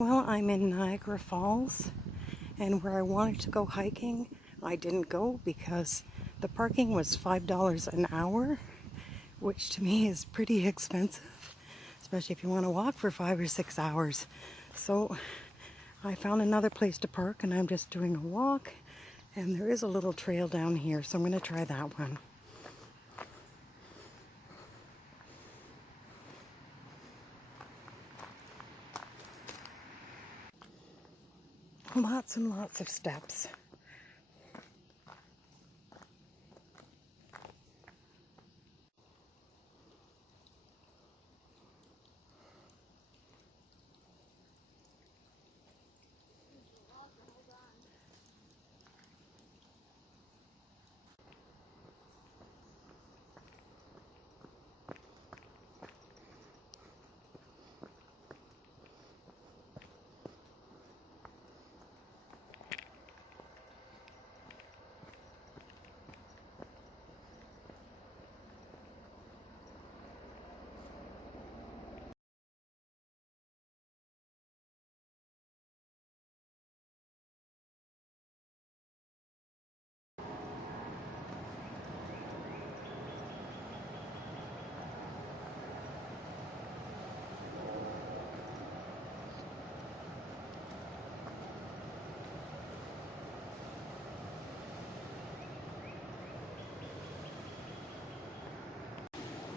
Well, I'm in Niagara Falls, and where I wanted to go hiking, I didn't go because the parking was $5 an hour, which to me is pretty expensive, especially if you want to walk for 5 or 6 hours. So I found another place to park, and I'm just doing a walk, and there is a little trail down here, so I'm going to try that one. Lots and lots of steps.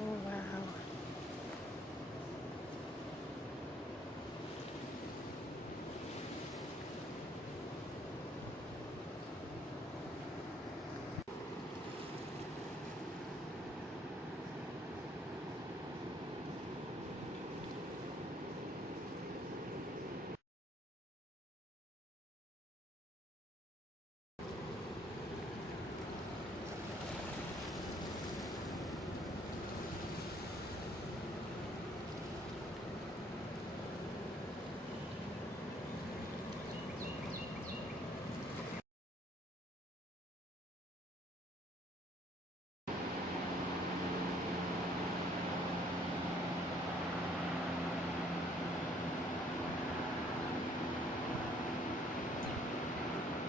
Oh, wow.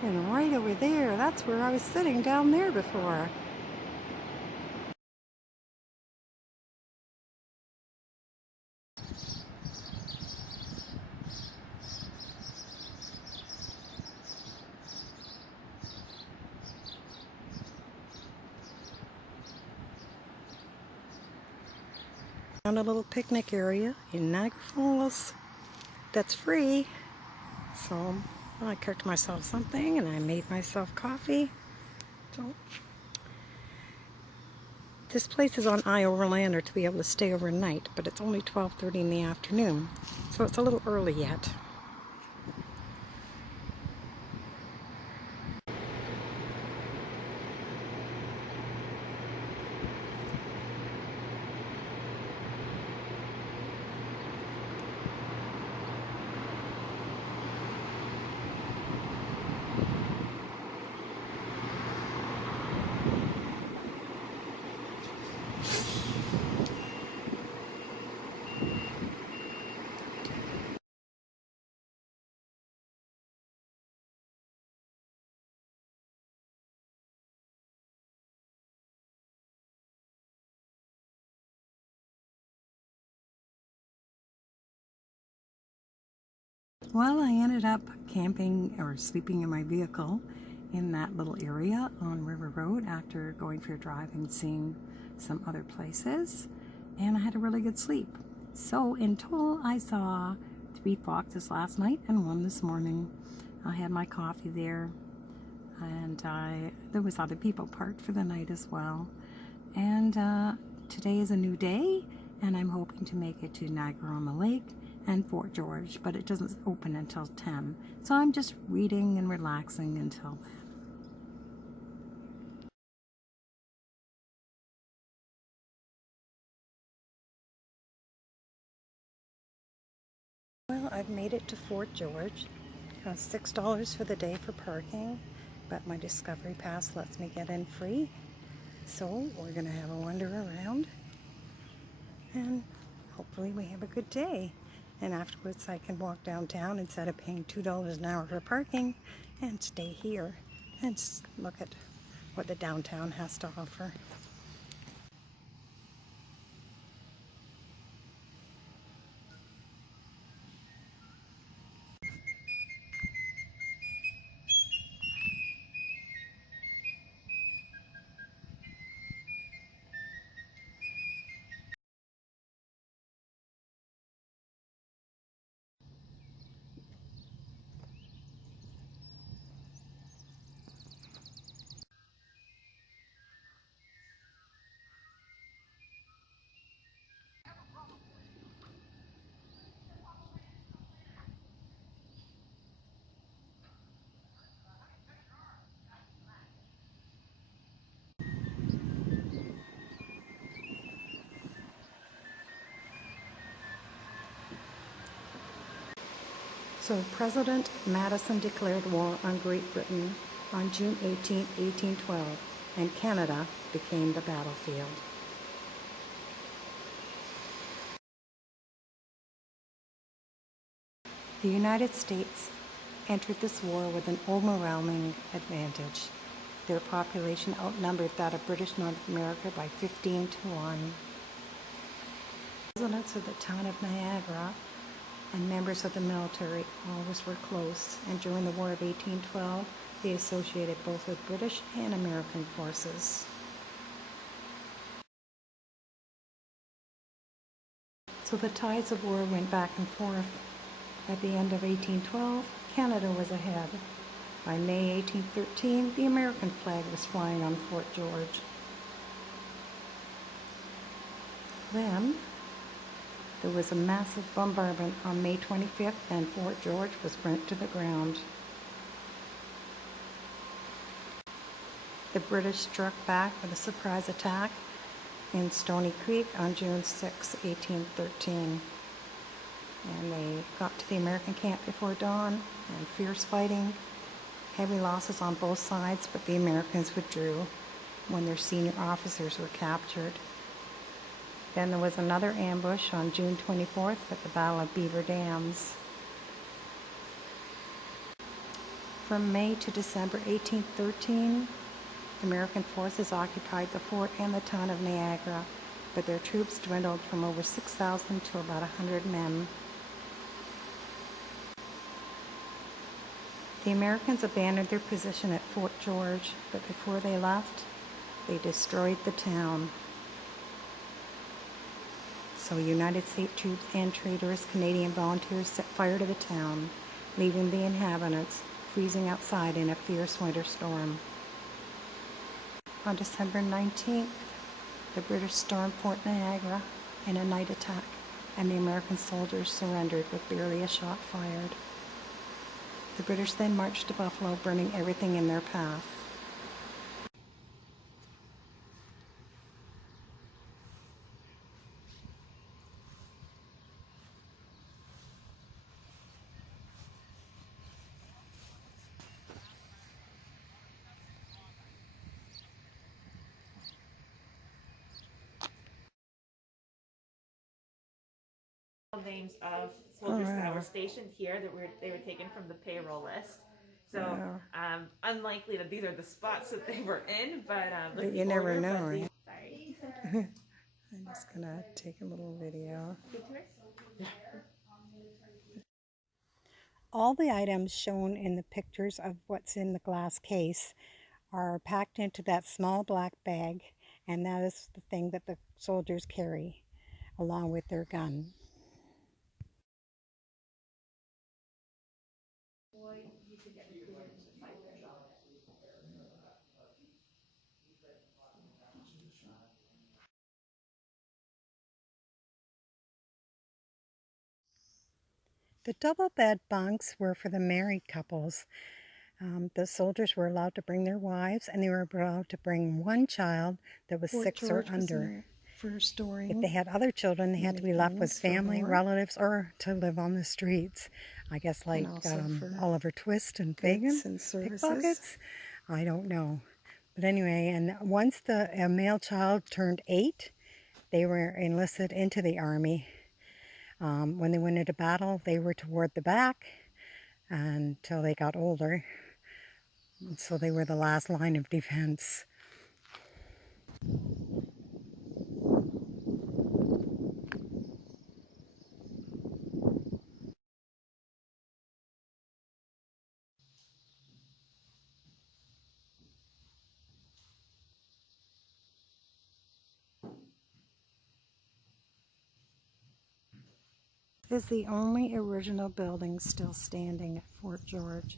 And right over there, that's where I was sitting down there before. Found a little picnic area in Niagara Falls that's free. So I cooked myself something and I made myself coffee. So this place is on I Overlander to be able to stay overnight, but it's only 12:30 in the afternoon, so it's a little early yet. Well, I ended up camping or sleeping in my vehicle in that little area on River Road after going for a drive and seeing some other places, and I had a really good sleep. So in total I saw 3 foxes last night and 1 this morning. I had my coffee there, and there was other people parked for the night as well. And today is a new day, and I'm hoping to make it to Niagara-on-the-Lake and Fort George, but it doesn't open until 10. So I'm just reading and relaxing until then. Well, I've made it to Fort George. It costs $6 for the day for parking, but my Discovery Pass lets me get in free. So we're gonna have a wander around, and hopefully we have a good day. and afterwards I can walk downtown instead of paying $2 an hour for parking and stay here and look at what the downtown has to offer. So President Madison declared war on Great Britain on June 18, 1812, and Canada became the battlefield. The United States entered this war with an overwhelming advantage. Their population outnumbered that of British North America by 15 to 1. Residents of the town of Niagara and members of the military always were close, and during the War of 1812, they associated both with British and American forces. So the tides of war went back and forth. At the end of 1812, Canada was ahead. By May 1813, the American flag was flying on Fort George. Then, there was a massive bombardment on May 25th, and Fort George was burnt to the ground. The British struck back with a surprise attack in Stony Creek on June 6, 1813. And they got to the American camp before dawn, and fierce fighting, heavy losses on both sides, but the Americans withdrew when their senior officers were captured. Then there was another ambush on June 24th at the Battle of Beaver Dams. From May to December 1813, American forces occupied the fort and the town of Niagara, but their troops dwindled from over 6,000 to about 100 men. The Americans abandoned their position at Fort George, but before they left, they destroyed the town. So United States troops and traitorous Canadian volunteers set fire to the town, leaving the inhabitants freezing outside in a fierce winter storm. On December 19th, the British stormed Fort Niagara in a night attack, and the American soldiers surrendered with barely a shot fired. The British then marched to Buffalo, burning everything in their path. Names of soldiers that were stationed here that they were taken from the payroll list. So unlikely that these are the spots that they were in, but you never know, right? Sorry. I'm just gonna take a little video. All the items shown in the pictures of what's in the glass case are packed into that small black bag, and that is the thing that the soldiers carry along with their gun. The double bed bunks were for the married couples. The soldiers were allowed to bring their wives, and they were allowed to bring one child that was Fort 6 George or under. If they had other children, they had to be left with family, relatives, or to live on the streets. I guess like Oliver Twist and Fagin, pickpockets. I don't know. But anyway, and once a male child turned 8, they were enlisted into the army. When they went into battle, they were toward the back until they got older. So they were the last line of defense. This is the only original building still standing at Fort George.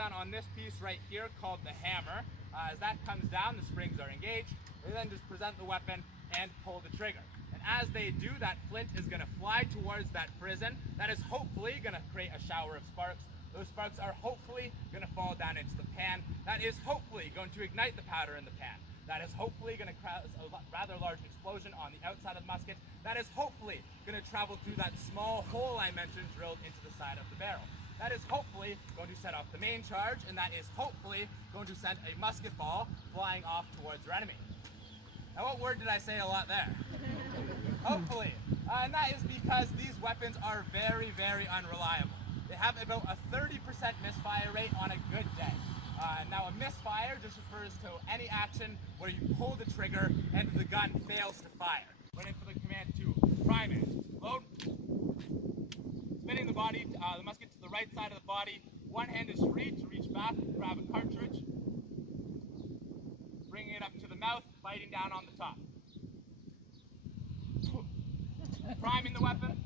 On this piece right here called the hammer. As that comes down, the springs are engaged. They then just present the weapon and pull the trigger. And as they do, that flint is going to fly towards that prison. That is hopefully going to create a shower of sparks. Those sparks are hopefully going to fall down into the pan. That is hopefully going to ignite the powder in the pan. That is hopefully going to cause a rather large explosion on the outside of the musket. That is hopefully going to travel through that small hole I mentioned drilled into the side of the barrel. That is hopefully going to set off the main charge, and that is hopefully going to send a musket ball flying off towards your enemy. Now, what word did I say a lot there? Hopefully. And that is because these weapons are very, very unreliable. They have about a 30% misfire rate on a good day. Now, a misfire just refers to any action where you pull the trigger and the gun fails to fire. Waiting for the command to prime it. Load. Spinning the body, the musket to the right side of the body. One hand is free to reach back, grab a cartridge, bringing it up to the mouth, biting down on the top. Priming the weapon,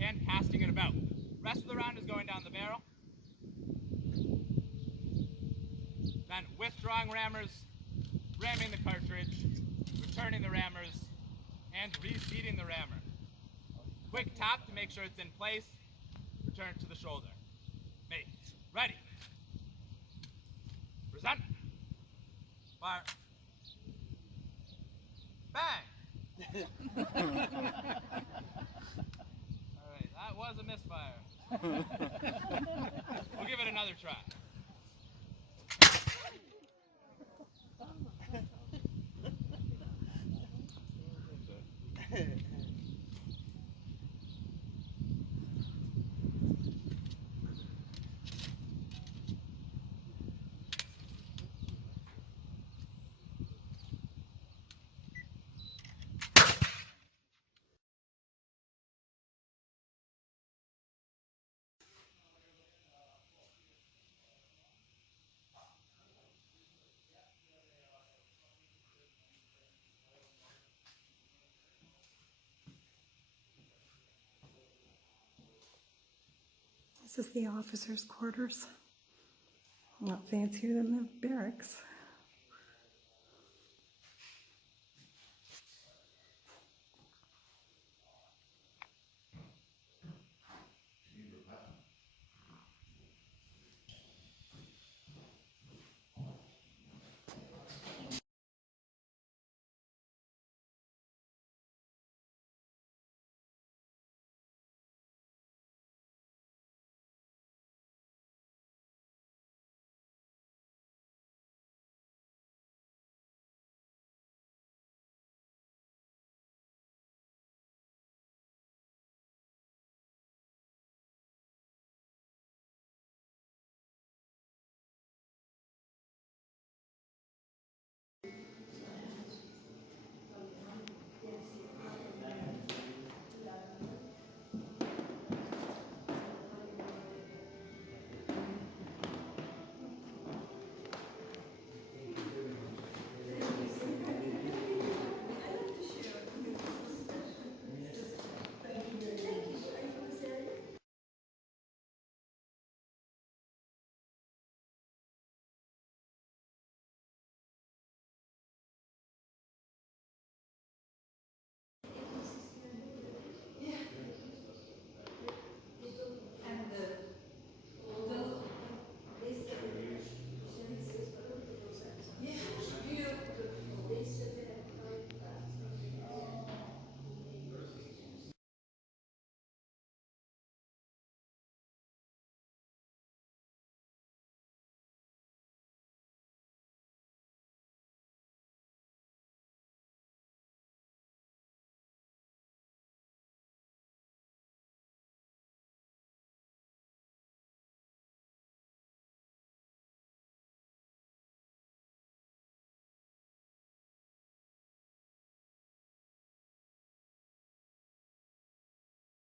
and casting it about. Rest of the round is going down the barrel. Then withdrawing rammers, ramming the cartridge, returning the rammers, and reseating the rammer. Quick tap to make sure it's in place. Return to the shoulder. Mate. Ready. Present. Fire. Bang! Alright, that was a misfire. We'll give it another try. This is the officers' quarters. Not fancier than the barracks.